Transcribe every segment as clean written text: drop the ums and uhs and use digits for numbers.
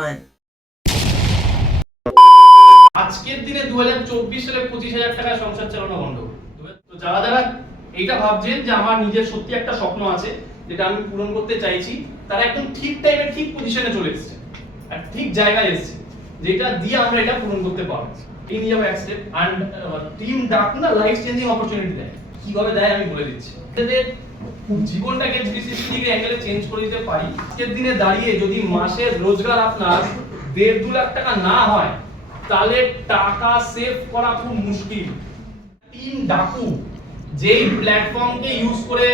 one. আজকের দিনে 2024 সালে 25,000 টাকা সংসার চালানো বন্ধ। তো যারা যারা এইটা ভাবছেন যে আমার নিজের সত্যি একটা স্বপ্ন আছে যেটা আমি পূরণ করতে চাইছি, তারা একদম ঠিক টাইমে ঠিক পজিশনে চলে এসেছে আর ঠিক জায়গায় এসেছে যেটা দিয়ে আমরা এটা পূরণ করতে পারবো। এই নিয়ে যাবো এক স্টেপ। অ্যান্ড টিম ডাক না লাইফ চেঞ্জিং অপরচুনিটি দেয়। কিভাবে দেয় আমি বলে দিচ্ছি। আমাদের জীবনটাকে 360 ডিগ্রি অ্যাঙ্গেলে চেঞ্জ করে দিতে পারি। আজকের দিনে দাঁড়িয়ে যদি মাসের রোজগার আপনার 1.5-2 লাখ টাকা না হয়, তাহলে টাকা সেভ করা খুব মুশকিল। টিম ডাকু যেই প্ল্যাটফর্মকে ইউজ করে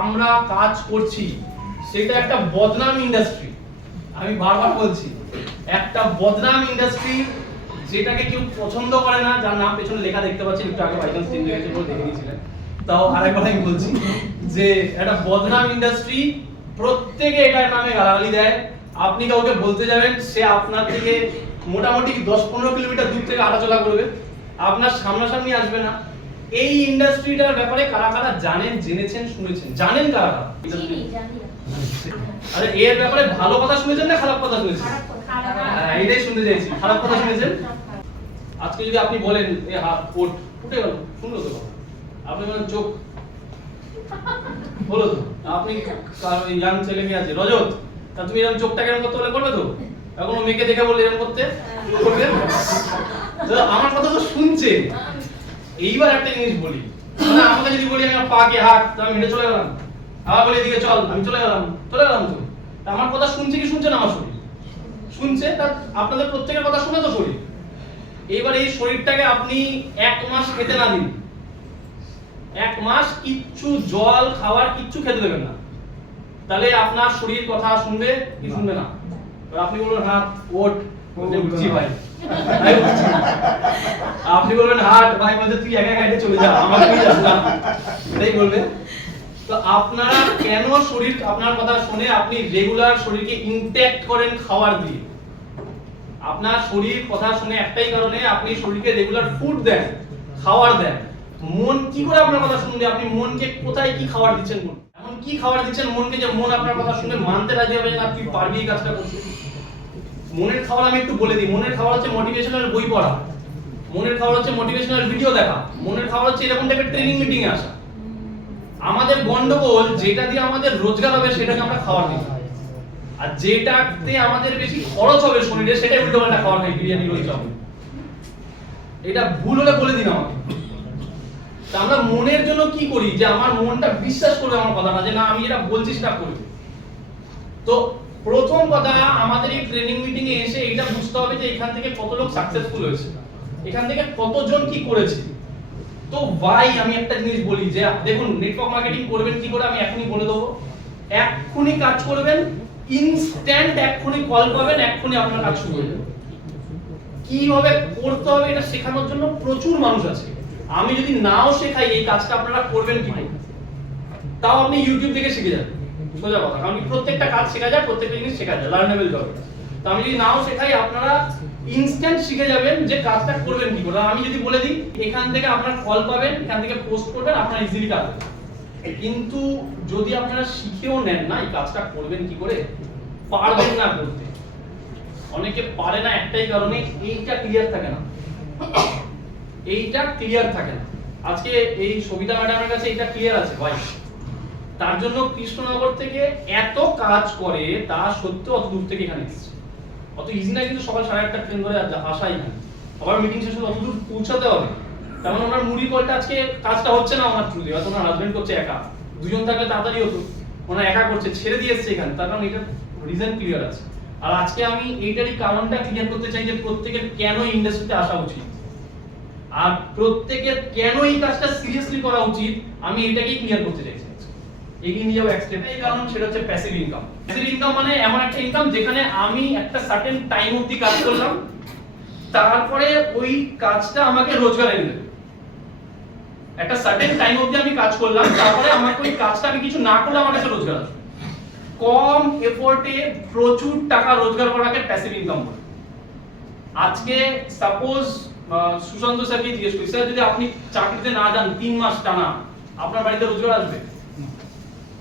আমরা কাজ করছি, সেটা একটা বদনাম ইন্ডাস্ট্রি। আমি বারবার বলছি, একটা বদনাম ইন্ডাস্ট্রি যেটাকে কেউ পছন্দ করে না, যার নাম পেছনে লেখা দেখতে পাচ্ছেন, একটু আগে বাইচান্স চেঞ্জ হয়ে গেছে বলে দেখে দিয়েছিলেন, তাও আরেকবার আমি বলছি যে একটা বদনাম ইন্ডাস্ট্রি। প্রত্যেকে এটার নামে গালাগালি দেয়। আপনি কাউকে বলতে যাবেন, সে আপনার থেকে মোটামুটি 10-15 কিলোমিটার দূর থেকে হাঁটাচলা করবে, আপনার সামনাসামনি আসবে না। এই ইন্ডাস্ট্রিটার ব্যাপারে কারা কারা জানেন, জেনেছেন, শুনেছেন? জানেন কারা কারা? আরে এর ব্যাপারে ভালো কথা শুনেছেন না খারাপ কথা শুনেছেন? এটাই শুনতে চাইছি। খারাপ কথা শুনেছেন? আজকে যদি আপনি বলেন এ হাত কোট উঠে গেল, শুনলো তো কথা। আপনি বলেন চোখ বলো তো, আপনি ইয়াং ছেলে মেয়ে আছে রজত, তা তুমি এরকম চোখটাকে এরকম করতে বলে করবে তো? এখন মেয়েকে দেখে বললে এরকম করতে করবে? তো আমার কথা তো শুনছে। এইবার একটা জিনিস বলি, মানে আমাকে যদি বলি আমি পাকে হাত, তো আমি হেঁটে চলে গেলাম, আবার বলি এদিকে চল, আমি চলে গেলাম তো। আমার কথা শুনছে কি শুনছে না? আমার শরীর শুনছে। তা আপনাদের প্রত্যেকের কথা শুনে তো শরীর। এইবার এই শরীরটাকে আপনি 1 মাস খেতে না দিন, 1 মাস কিচ্ছু জল খাবার কিচ্ছু খেতে দেবেন না, তাহলে আপনার শরীর কথা শুনবে কি শুনবে না? আপনি বলবেন হাত ওঠ, উঠছি ভাই, আপনি বলবেন হাট ভাই, বলতে তুই একা একা চলে যা, আমাকে নিয়ে যাস না, এটাই বলবে। তো আপনারা কেন শরীর আপনার কথা শুনে আপনি রেগুলার শরীরকে ইনট্যাক্ট করেন খাবার দিয়ে? আপনার শরীর কথা শুনে একটাই কারণে, আপনি শরীরকে রেগুলার ফুড দেন, খাবার দেন। মন কি করে আপনার কথা শুনবে? আপনি মনকে কোথায় কি খাবার দিচ্ছেন? এমন কি খাবার দিচ্ছেন মনকে যে মন আপনার কথা শুনে মানতে রাজি হবে না তুই পারবি এই কাজটা করতে? মনের খাবার আমি একটু বলে দিই। মনের খাবার হচ্ছে মোটিভেশনাল বই পড়া, মনের খাবার হচ্ছে মোটিভেশনাল ভিডিও দেখা, মনের খাবার হচ্ছে এরকম টাইপের ট্রেনিং মিটিং এ আসা। আমাদের গন্ডগোল যেটা দিয়ে আমাদের রোজগার হবে সেটাকে আমরা খাবার দিই, আর যেটাতে আমাদের বেশি খরচ হবে শরীরে সেটাই উল্টোপাল্টা খাবার খাই, বিরিয়ানি রোল চাও। এটা ভুল হলে বলে দিন আমাকে। তা আমরা মনের জন্য কি করি? যে আমার মনটা বিশ্বাস করবে আমার কথাটা, যে না আমি যেটা বলছি সেটা করবে। তো প্রথম কথা, আমাদের এই ট্রেনিং মিটিং এ এসে এটা বুঝতে হবে যে এখান থেকে কত লোক সাকসেসফুল হয়েছে, এখান থেকে কতজন কি করেছে। তো ভাই আমি একটা জিনিস বলি যে দেখুন, নেটওয়ার্ক মার্কেটিং করবেন কি করে আমি এখনই বলে দেবো। এক্ষুনি কাজ করবেন, ইনস্ট্যান্ট এক্ষুনি কল পাবেন, এক্ষুনি আপনার কাজ শুরু হয়ে যাবে। কিভাবে করতে হবে এটা শেখানোর জন্য প্রচুর মানুষ আছে। আমি যদি নাও শেখাই এই কাজটা আপনারা করবেন কি না, তাও আপনি ইউটিউব থেকে শিখে যাবেন, সোজা কথা। কারণ প্রত্যেকটা কাজ শেখা যায়, প্রত্যেকটা জিনিস শেখা যায়, লার্নেবল জব। তো আমি যদি নাও শেখাই, আপনারা ইনস্ট্যান্ট শিখে যাবেন যে কাজটা করবেন কি করে। আমি যদি বলে দিই এখান থেকে আপনার কল পাবেন, এখান থেকে পোস্ট করবেন, আপনারা ইজিলি কাজ করবেন। কিন্তু যদি আপনারা শিখেও নেন না এই কাজটা করবেন কি করে, পারবেন না করতে। অনেকে পারে না একটাই কারণে, এইটা ক্লিয়ার থাকে না, এইটা ক্লিয়ার থাকে না। আজকে এই সবিতা ম্যাডামের কাছে এইটা ক্লিয়ার আছে ভাই, তার জন্য কৃষ্ণনগর থেকে এত কাজ করে, তা সত্ত্বেও অত দূর থেকে এখানে এসেছে। অত ইজি না কিন্তু সকাল 8:30 ট্রেন ধরে আসা এখানে, আবার মিটিং শেষে অত দূর পৌঁছাতে হবে। তেমন ওনার মুড়ি কলটা আজকে কাজটা হচ্ছে না ওনার থ্রুতে, হয়তো ওনার হাজবেন্ড করছে একা, দুজন থাকলে তাড়াতাড়ি হতো, ওনার একা করছে, ছেড়ে দিয়ে এসছে এখানে, তার কারণ এটার রিজন ক্লিয়ার আছে। আর আজকে আমি এইটারই কারণটা ক্লিয়ার করতে চাই যে প্রত্যেকের কেন ইন্ডাস্ট্রিতে আসা উচিত, আর প্রত্যেকের কেন এই কাজটা সিরিয়াসলি করা উচিত, আমি এটাকেই ক্লিয়ার করতে চাইছি। এগিয়ে নিয়ে যাবো এক স্টেপ। এই কারণ সেটা হচ্ছে প্যাসিভ ইনকাম। প্যাসিভ ইনকাম মানে এমন একটা ইনকাম যেখানে আমি একটা সার্টেন টাইম অবধি কাজ করলাম, তারপরে ওই কাজটা আমাকে রোজগার এনে দেবে। একটা সার্টেন টাইম অবধি আমি কাজ করলাম, তারপরে আমাকে ওই কাজটা আমি কিছু না করলে আমার কাছে রোজগার আসবে। কম এফোর্টে প্রচুর টাকা রোজগার করাকে প্যাসিভ ইনকাম বলে। আজকে সাপোজ সুশান্ত স্যারকে জিজ্ঞেস করি, স্যার যদি আপনি চাকরিতে না যান 3 মাস টানা, আপনার বাড়িতে রোজগার আসবে?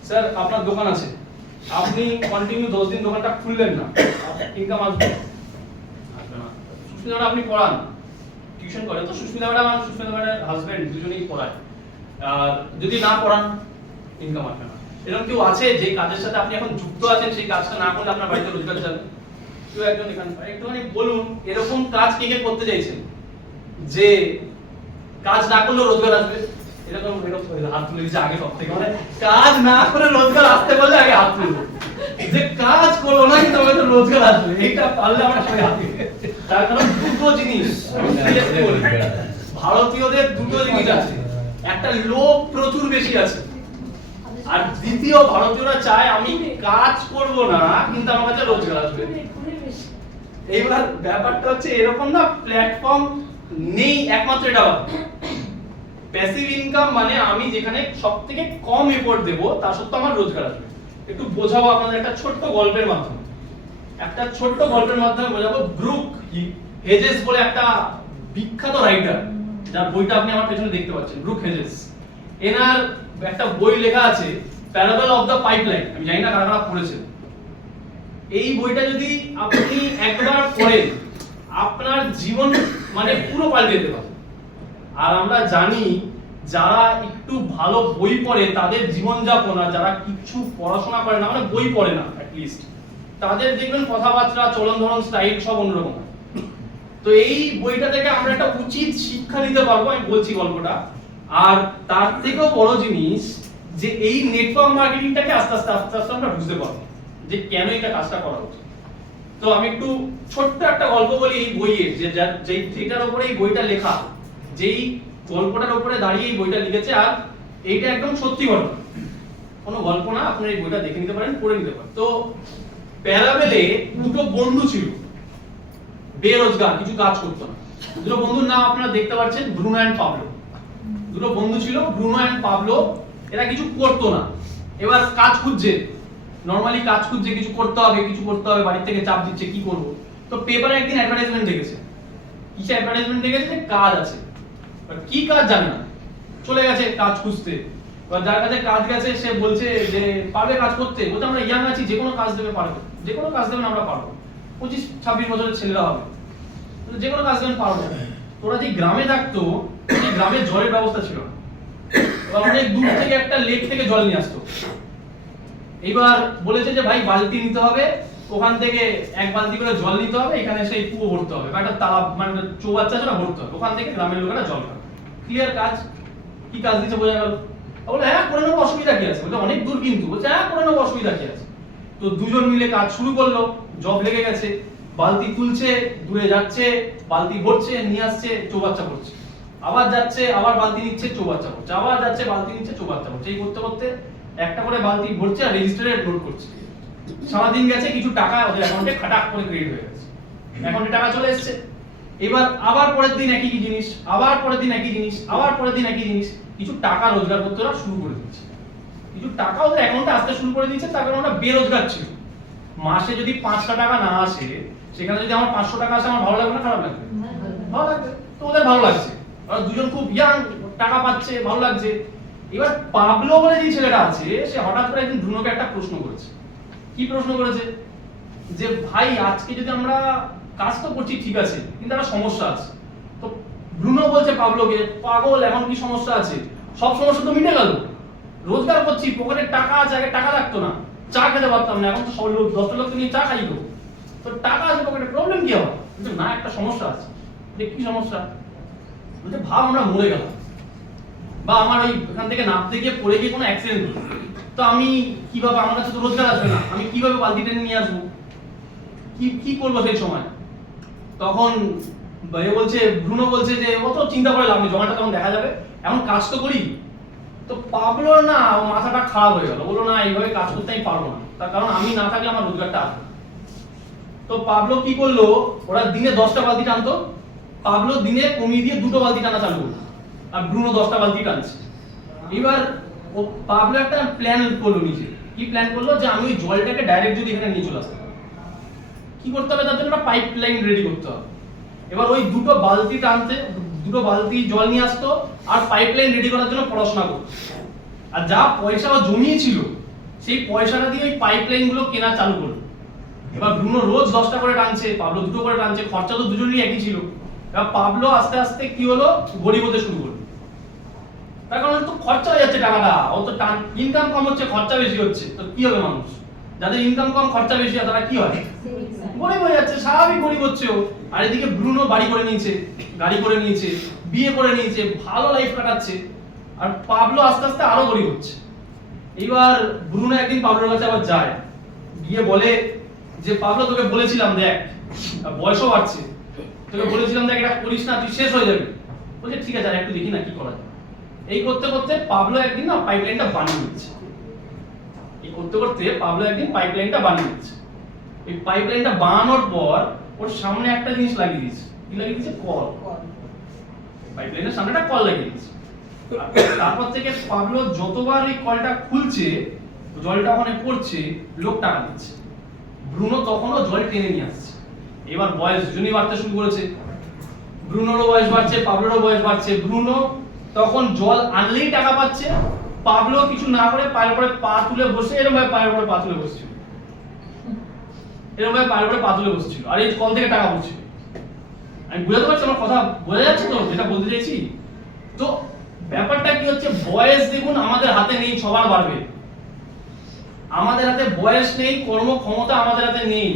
স্যার আপনার দোকান আছে, আপনি কন্টিনিউ 10 দিন দোকানটা খুললেন না, ইনকাম আসবে আসবে না। সুস্মিতা ম্যাডাম আপনি পড়ান, টিউশন করে, তো সুস্মিতা ম্যাডাম আর সুস্মিতা ম্যাডামের হাজবেন্ড দুজনেই পড়ায়, আর যদি না পড়ান ইনকাম আসবে না। এরকম কেউ আছে যে কাজের সাথে আপনি এখন যুক্ত আছেন, সেই কাজটা না করলে আপনার বাড়িতে রোজগার যাবে? কেউ একজন এখানে একটুখানি বলুন এরকম কাজ কে কে করতে চাইছেন যে কাজ না করলেও রোজগার আসবে? এরকম হাত তুলে দিচ্ছে আগে সব থেকে, মানে কাজ না করে রোজগার আসতে বললে আগে হাত তুলবো, যে কাজ করবো না কিন্তু আমাদের রোজগার আসবে, এইটা পারলে আমরা সবাই হাত দিই। তার কারণ দুটো জিনিস ভারতীয়দের, দুটো জিনিস আছে, একটা লোভ প্রচুর বেশি আছে, আর দ্বিতীয় ভারতীয়রা চায় আমি কাজ করব না কিন্তু আমার কাছে রোজগার আসবে। এইবার ব্যাপারটা হচ্ছে এরকম না, প্ল্যাটফর্ম নেই একমাত্র এটা প্যাসিভ ইনকাম, মানে আমি যেখানে সবথেকে কম এফোর্ট দেব তার সত্ত্বেও আমার রোজগার আসবে। একটু বোঝাবো আপনাদের একটা ছোট্ট গল্পের মাধ্যমে, একটা ছোট্ট গল্পের মাধ্যমে বোঝাবো। ব্রুক হেজেস বলে একটা বিখ্যাত রাইটার, যার বইটা আপনি আমার পেছনে দেখতে পাচ্ছেন, ব্রুক হেজেস। এনার একটা বই লেখা আছে প্যারাবল অফ দ্য পাইপলাইন, আমি জানি না কারা কারা পড়েছেন। এই বইটা যদি আপনি একবার পড়েন আপনার জীবন মানে পুরো পাল্টে যেতে পারে। আর আমরা জানি যারা একটু ভালো বই পড়ে তাদের জীবনযাপন, আর যারা কিছু পড়াশোনা করে না, মানে বই পড়ে না অ্যাটলিস্ট, তাদের দেখবেন কথাবার্তা, চলন ধরন, স্টাইল সব অন্যরকম। তো এই বইটা থেকে আমরা একটা উচিত শিক্ষা নিতে পারবো, আমি বলছি গল্পটা। আর তার থেকেও বড় জিনিস যে এই নেটওয়ার্ক মার্কেটিংটাকে আস্তে আস্তে আমরা বুঝতে পারবো যে কেন এটা কাজটা করা উচিত। তো আমি একটু ছোট্ট একটা গল্প বলি এই বইয়ের, যেটার উপরে এই বইটা লেখা, যেই গল্পটার উপরে দাঁড়িয়ে এই বইটা লিখেছে, আর এইটা একদম সত্যি ঘটনা, কোনো গল্প না, আপনারা এই বইটা দেখে নিতে পারেন, পড়ে নিতে পারেন। তো প্যারাবেলে দুটো বন্ধু ছিল, বেরোজগার, কিছু কাজ করতো না। দুটো বন্ধুর নাম আপনারা দেখতে পাচ্ছেন, ব্রুনো এন্ড পাবলো। দুটো বন্ধু ছিল, ব্রুনো এন্ড পাবলো। এরা কিছু করতো না, এবার কাজ খুঁজছে, নরমালি কাজ খুঁজছে, কিছু করতে হবে, বাড়ি থেকে চাপ দিচ্ছে কি করব। তো পেপারে একদিন অ্যাডভার্টাইজমেন্ট দেখেছে, কিসে অ্যাডভার্টাইজমেন্ট দেখেছে, কাজ আছে, কি কাজ জানে না, চলে গেছে কাজ খুঁজতে। এবার যার কাছে কাজ গেছে সে বলছে যে পারবে কাজ করতে, বলতে আমরা ইয়াং আছি, যে কোনো কাজ দেবে পারবো, যে কোনো কাজ দেবেন আমরা পারবো, 25-26 বছরের ছেলেরা হবে, যে কোনো কাজ দেবেন পারবো। তোরা যে গ্রামে থাকতো, সেই গ্রামে জলের ব্যবস্থা ছিল না, অনেক দূর থেকে একটা লেক থেকে জল নিয়ে আসতো। এইবার বলেছে যে ভাই বালতি নিতে হবে, ওখান থেকে এক বালতি করে জল নিতে হবে, এখানে সেই কুয়ো ভরতে হবে, একটা তালাব মানে চৌবাচ্চা আছে না, ভরতে হবে, ওখান থেকে গ্রামের লোকেরা জল খাবে। ক্লিয়ার কাজ, কি কাজ দিচ্ছে বোঝা গেল। বলে হ্যাঁ করে নেবো, অসুবিধা কি আছে, বলছে অনেক দূর কিন্তু, বলছে হ্যাঁ করে নেবো, অসুবিধা কি আছে। তো দুজন মিলে কাজ শুরু করলো, জব লেগে গেছে, বালতি তুলছে, দূরে যাচ্ছে, বালতি ভরছে, নিয়ে আসছে, চৌবাচ্চা করছে, আবার যাচ্ছে, আবার বালতি নিচ্ছে, চৌবাচ্চা করছে, আবার যাচ্ছে, বালতি নিচ্ছে, চৌবাচ্চা করছে, এই করতে করতে একটা করে বালতি ভরছে আর রেজিস্টারে লোড করছে। সারাদিন গেছে, কিছু টাকা ওদের অ্যাকাউন্টে খাটাক করে ক্রেডিট হয়ে গেছে, অ্যাকাউন্টে টাকা চলে এসেছে। এবার আবার পরের দিন একই জিনিস, আবার পরের দিন একই জিনিস, আবার পরের দিন একই জিনিস, কিছু টাকা রোজগার করতে ওরা শুরু করে দিচ্ছে, কিছু টাকা ওদের অ্যাকাউন্টে আসতে শুরু করে দিচ্ছে। তার কারণ ওরা বেরোজগার ছিল, মাসে যদি 5টা টাকা না আসে, সেখানে যদি আমার 500 টাকা আসে, আমার ভালো লাগবে না খারাপ লাগবে? ভালো লাগবে। তো ওদের ভালো লাগছে, ওরা দুজন খুব ইয়াং, টাকা পাচ্ছে, ভালো লাগছে। এবার পাবলো বলে যে ছেলেটা আছে, সে হঠাৎ করে একদিন ব্রুনোকে একটা প্রশ্ন করেছে। কি প্রশ্ন করেছে, যে ভাই আজকে যদি আমরা কাজ তো করছি ঠিক আছে, কিন্তু একটা সমস্যা আছে। তো ব্রুনো বলছে পাবলোকে, পাগল, এখন কি সমস্যা আছে, সব সমস্যা তো মিটে গেল, রোজগার করছি, পকেটে টাকা আছে, আগে টাকা লাগতো না, চা খেতে পারতাম না, এখন তো সব লোক 10টা লোক নিয়ে চা খাই দেবো, তো টাকা আছে পকেটে, প্রবলেম কি হবে? কিন্তু না, একটা সমস্যা আছে। যে কি সমস্যা? বলছে ভাব আমরা মরে গেলাম, বা আমার ওই এখান থেকে নামতে গিয়ে পড়ে গিয়ে কোনো অ্যাক্সিডেন্ট হলো, তো আমি কিভাবে, আমার কাছে তো রোজগার আসবে না, আমি কিভাবে বালতি টেনে নিয়ে আসবো, কি করবো সেই সময়? তখন বলছে, ব্রুনো বলছে যে অত চিন্তা করে লাভ নেই, জমাটা তখন দেখা যাবে, এখন কাজ তো করি। তো পাবলোর না মাথাটা খারাপ হয়ে গেল, বললো না এইভাবে কাজ করতে আমি পারবো না, তার কারণ আমি না থাকলে আমার রোজগারটা আসবে। তো পাবলো কি করলো, ওরা দিনে 10টা বালতি টানতো, পাবলো দিনে কমিয়ে দিয়ে 2টো বালতি টানা চালু করলো, আর ব্রুনো 10টা বালতি টানছে। এবার ও পাবলো একটা প্ল্যান করলো নিজে, কি প্ল্যান করলো, যে আমি ওই জলটাকে ডাইরেক্ট যদি এখানে নিয়ে চলে আসতে, কি করতে হবে, তার জন্য একটা পাইপ লাইন রেডি করতে হবে। এবার ওই 2টো বালতি টানতে, 2টো বালতি জল নিয়ে আসতো, আর পাইপ লাইন রেডি করার জন্য পড়াশোনা করতো। আর যা পয়সা ও জমিয়েছিল সেই পয়সাটা দিয়ে ওই পাইপলাইন গুলো কেনা চালু করলো। এবার ব্রুনো রোজ 10টা করে টানছে, পাবলো 2টো করে টানছে, খরচা তো দুজনেরই একই ছিল। এবার পাবলো আস্তে আস্তে কি হলো, গরিব হতে শুরু করলো। তার কারণ তো খরচা হয়ে যাচ্ছে টাকাটা, ও তো ইনকাম কম হচ্ছে, খরচা বেশি হচ্ছে, তো কি হবে মানুষ? যাদের ইনকাম কম খরচা বেশি হয় তারা কি হয়? গরিব হয়ে যাচ্ছে, স্বাভাবিক গরিব হচ্ছে ও। আর এদিকে ব্রুনো বাড়ি করে নিয়েছে, গাড়ি করে নিয়েছে, বিয়ে করে নিয়েছে, ভালো লাইফ কাটাচ্ছে, আর পাবলো আস্তে আস্তে আরো গরিব হচ্ছে। এইবার ব্রুনো একদিন পাবলোর কাছে আবার যায়, গিয়ে বলে যে পাবলো তোকে বলেছিলাম দেখ, বয়সও বাড়ছে, তোকে বলেছিলাম দেখ এটা করিস না, তুই শেষ হয়ে যাবি। বলছে ঠিক আছে আর একটু দেখি না কি করা যায়। এই করতে করতে পাবলো একদিন না পাইপলাইনটা বানিয়ে দিচ্ছে। এই করতে করতে পাবলো একদিন পাইপলাইনটা বানিয়ে দিচ্ছে। এই পাইপলাইনটা বানানোর পর ওর সামনে একটা জিনিস লাগিয়ে দিয়েছে। কি লাগিয়ে দিয়েছে? কল। পাইপলাইনের সামনে একটা কল লাগিয়ে দিয়েছে। তারপর থেকে পাবলো যতবার এই কলটা খুলছে, জলটা ওখানে পড়ছে, লোক টাকা দিচ্ছে। ব্রুনো তখনও জল টেনে নিয়ে আসছে। এবার বয়স দুজনই বাড়তে শুরু করেছে, ব্রুনোরও বয়স বাড়ছে, পাবলোরও বয়স বাড়ছে। ব্রুনো তখন জল আনলেই টাকা পাচ্ছে, পাবলো কিছু না করে পায়ের উপরে পা তুলে বসে, এরকম ভাবে পায়ের উপরে পা তুলে বসছিল, এরকম ভাবে পায়ের উপরে পা তুলে বসছিল, আর এই কল থেকে টাকা পড়ছিল। আমি বুঝাতে পারছি আমার কথা? বোঝা যাচ্ছে তো যেটা বলতে চাইছি? তো ব্যাপারটা কি হচ্ছে, বয়স দেখুন আমাদের হাতে নেই, সবার বাড়বে। আমাদের হাতে বয়স নেই, কর্মক্ষমতা আমাদের হাতে নেই।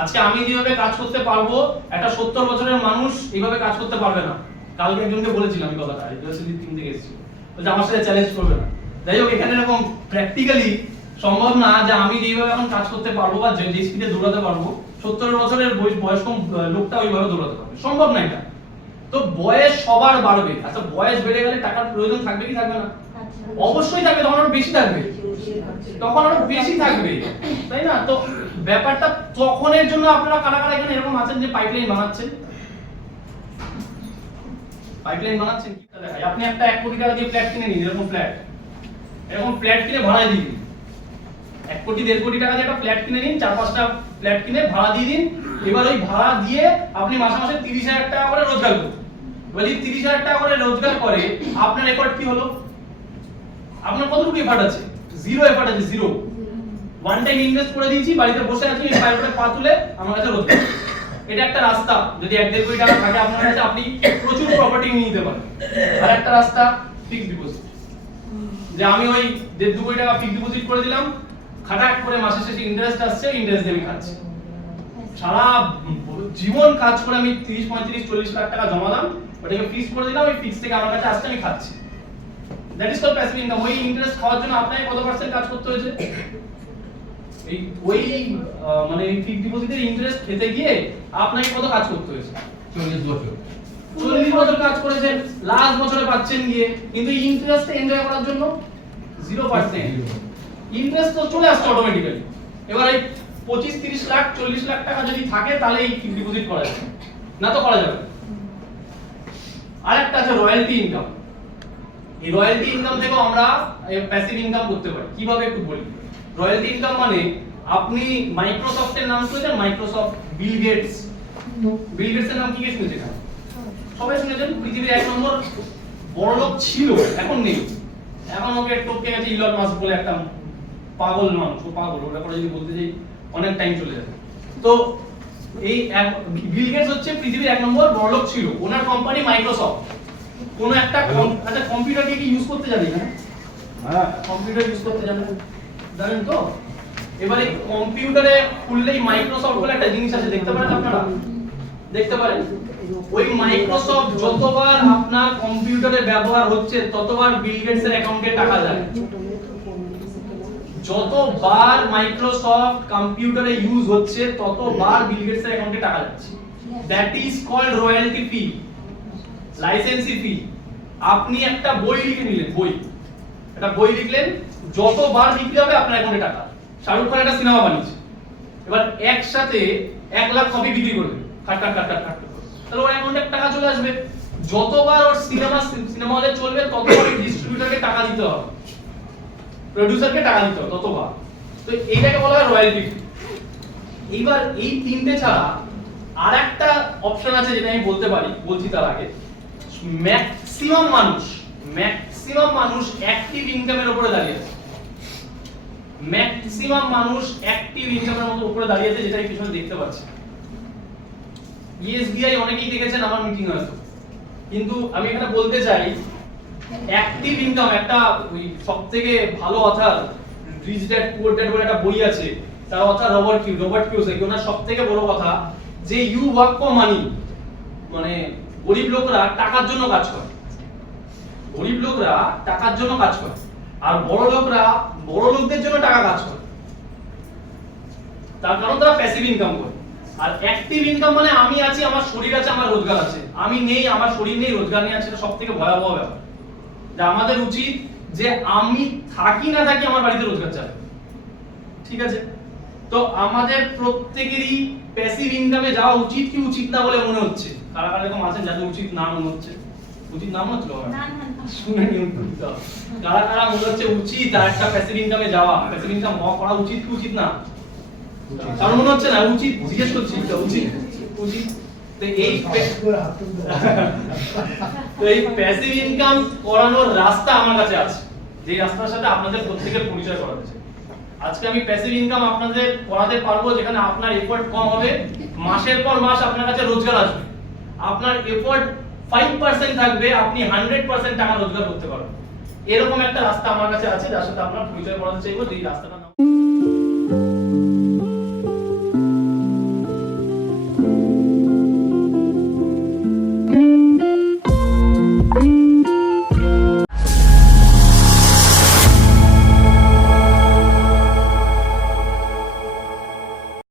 আজকে আমি যেভাবে কাজ করতে পারবো, একটা 70 বছরের মানুষ এইভাবে কাজ করতে পারবে না। কালকে একজনকে বলেছিলাম এই কথাটা, ইউনিভার্সিটি টিম থেকে এসেছিল, বলছে আমার সাথে চ্যালেঞ্জ করবে না। যাই হোক, এখানে এরকম প্র্যাকটিক্যালি সম্ভব না যে আমি যেভাবে এখন কাজ করতে পারবো বা যে স্পিডে দৌড়াতে পারবো, 70 বছরের বয়স্ক লোকটা ওইভাবে দৌড়াতে পারবে, সম্ভব না এটা। তো বয়স সবার বাড়বে। আচ্ছা, বয়স বেড়ে গেলে টাকার প্রয়োজন থাকবে কি থাকবে না? অবশ্যই থাকবে, তখন আরো বেশি থাকবে, তখন আরো বেশি থাকবে, তাই না? তো ব্যাপারটা তখনের জন্য আপনারা কারা কারা এখানে এরকম আছেন যে পাইপলাইন বানাচ্ছেন? পাইপলাইন বানাচ্ছেন কি দেখাই। আপনি একটা 1 কোটি টাকা দিয়ে ফ্ল্যাট কিনে নিন, এরকম ফ্ল্যাট কিনে ভাড়া দিয়ে দিন। 1 কোটি 1.5 কোটি টাকা দিয়ে একটা ফ্ল্যাট কিনে নিন, 4-5টা ফ্ল্যাট কিনে ভাড়া দিয়ে দিন। এবার ওই ভাড়া দিয়ে আপনি মাসে মাসে 30,000 টাকা করে রোজগার করুন। এবার যদি 30,000 টাকা করে রোজগার করে, আপনার এফর্ট কি হলো? আপনার কতটুকু এফর্ট আছে? জিরো এফর্ট আছে, জিরো। ওয়ান টাইম ইনভেস্ট করে দিয়েছি, বাড়িতে বসে আছি, এই পায়ের উপরে পা তুলে আমার কাছে রোজগার। এটা একটা রাস্তা। যদি 1-1.5 কোটি টাকা থাকে আপনার কাছে, আপনি প্রচুর প্রপার্টি নিয়ে নিতে পারেন। আর একটা রাস্তা ফিক্সড ডিপোজিট, যে আমি ওই 1.5-2 কোটি টাকা ফিক্সড ডিপোজিট করে দিলাম, খাটাক করে মাসে শেষে ইন্টারেস্ট আসছে, ইন্টারেস্ট দিয়ে আমি খাচ্ছি। সারা জীবন কাজ করে আমি 30-35-40 লাখ টাকা জমালাম, ওটাকে ফিক্স করে দিলাম, ওই ফিক্স থেকে আমার কাছে আসছে, আমি খাচ্ছি। That is called passive income. ওই ইন্টারেস্ট খাওয়ার জন্য আপনাকে কত পার্সেন্ট কাজ করতে হয়েছে? এই ওই মানে এই ফিক্সড ডিপোজিটের ইন্টারেস্ট খেতে গিয়ে আপনাকে কত কাজ করতে হয়েছে? 40 বছর। 40 বছর কাজ করেছেন, লাস্ট বছরে পাচ্ছেন গিয়ে, কিন্তু ইন্টারেস্ট এনজয় করার জন্য 0%। ইন্টারেস্ট তো চলে আসছে অটোমেটিক্যালি। এবার এই 25-30 লাখ 40 লাখ টাকা যদি থাকে, তাহলে এই ফিক্সড ডিপোজিট করা যাবে না, তো করা যাবে। আরেকটা আছে রয়্যালটি ইনকাম। এই রয়্যালটি ইনকাম থেকেও আমরা প্যাসিভ ইনকাম করতে পারি। কিভাবে একটু বলি। রয়্যালটি ইনকাম মানে, আপনি মাইক্রোসফটের নাম শুনেছেন? Microsoft, Bill Gates. বিল গেটসের নাম কি শুনেছেন? সবাই শুনেছেন। পৃথিবীর 1 নম্বর বড়লোক ছিল, এখন নেই। এখন ওকে টপকে গেছে ইলন মাস্ক বলে একটা পাগল মানুষ। ও পাগল, ওটা করে যদি বলতে যাই অনেক টাইম চলে যাবে। তো এই বিল গেটস হচ্ছে পৃথিবীর 1 নম্বর বড়লোক ছিল। ওনার কোম্পানি মাইক্রোসফট। কোন একটা আচ্ছা, কম্পিউটারকে কি ইউজ করতে জানি না? হ্যাঁ, কম্পিউটার ইউজ করতে জানেন তো? এবারে কম্পিউটারে খুললেই মাইক্রোসফট বলে একটা জিনিস আছে, দেখতে পারেন আপনারা? দেখতে পারেন? ওই মাইক্রোসফট যতবার আপনার কম্পিউটারে ব্যবহার হচ্ছে, ততবার বিল গেটস এর অ্যাকাউন্টে টাকা যায়। যতবার মাইক্রোসফট কম্পিউটারে ইউজ হচ্ছে, ততবার বিল গেটস এর অ্যাকাউন্টে টাকা যাচ্ছে। That is called royalty fee, licensee fee. আপনি একটা বই লিখে নিলেন, একটা বই লিখলেন, যতবার বিক্রি হবে আপনার অ্যাকাউন্টে টাকা। শাহরুখ খান একটা সিনেমা বানিয়েছে, এবার একসাথে 1 লাখ কপি বিক্রি করবে, খাট, তাহলে ওর অ্যাকাউন্টে টাকা চলে আসবে। যতবার ওর সিনেমা হলে চলবে, ততবার ডিস্ট্রিবিউটরকে টাকা দিতে হবে, প্রোডিউসারকে টাকা দিতে হবে, ততবার। তো এইটাকে বলা হয় রয়্যালটি ফি। এইবার এই তিনটে ছাড়া আরেকটা অপশন আছে, যেটা আমি বলছি তার আগে। ম্যাক্সিমাম মানুষ অ্যাক্টিভ ইনকামের উপরে দাঁড়িয়ে আছে। ম্যাক্সিমাম মানুষ অ্যাক্টিভ ইনকামের মতো উপরে দাঁড়িয়ে আছে, যেটা এই পিছনে দেখতে পাচ্ছি। এসবিআই অনেকেই দেখেছেন আমার মিটিং হয়তো, কিন্তু আমি এখানে বলতে চাই অ্যাক্টিভ ইনকাম একটা ওই সবথেকে ভালো author Rich Dad Poor Dad বলে একটা বই আছে, তার অথার রবার্ট কিওসাকি। ওনার সবথেকে বড় কথা যে ইউ ওয়ার্ক ফর মানি, মানে গরিব লোকরা টাকার জন্য কাজ করে, গরিব লোকরা টাকার জন্য কাজ করে, আর বড় লোকরা বড় লোকদের জন্য টাকা কাজ করে। তার কারণ তারা প্যাসিভ ইনকাম করে। আর অ্যাক্টিভ ইনকাম মানে আমি আছি, আমার শরীর আছে, আমার রোজগার আছে। আমি নেই, আমার শরীর নেই, রোজগার নেই, আছে সবথেকে ভয়াবহ ব্যাপার। যে আমাদের উচিত যে আমি থাকি না থাকি আমার বাড়িতে রোজগার চাই, ঠিক আছে? তো আমাদের প্রত্যেকেরই প্যাসিভ ইনকামে যাওয়া উচিত কি উচিত না বলে মনে হচ্ছে? কারা কারা এরকম আছেন যাদের উচিত না মনে হচ্ছে? উচিত না মনে হচ্ছে? শুনে নিন, কারা কারা মনে হচ্ছে উচিত আর একটা প্যাসিভ ইনকামে যাওয়া, প্যাসিভ ইনকাম করা উচিত কি উচিত না? কারণ মনে হচ্ছে না উচিত, জিজ্ঞেস করছি উচিত উচিত। তো এই প্যাসিভ ইনকাম করানোর রাস্তা আমার কাছে আছে, যে রাস্তার সাথে আপনাদের প্রত্যেকের পরিচয় করাতে চাই। আজকে আমি প্যাসিভ ইনকাম আপনাদের করাতে পারবো, যেখানে আপনার এফোর্ট কম হবে, মাসের পর মাস আপনার কাছে রোজগার আসবে, আপনার এফোর্ট 5% থাকবে, আপনি 100% টাকা রোজগার করতে পারবেন। এরকম একটা রাস্তা আমার কাছে আছে, যার সাথে আপনার পরিচয় করাতে চাইবো, যে রাস্তাটার নাম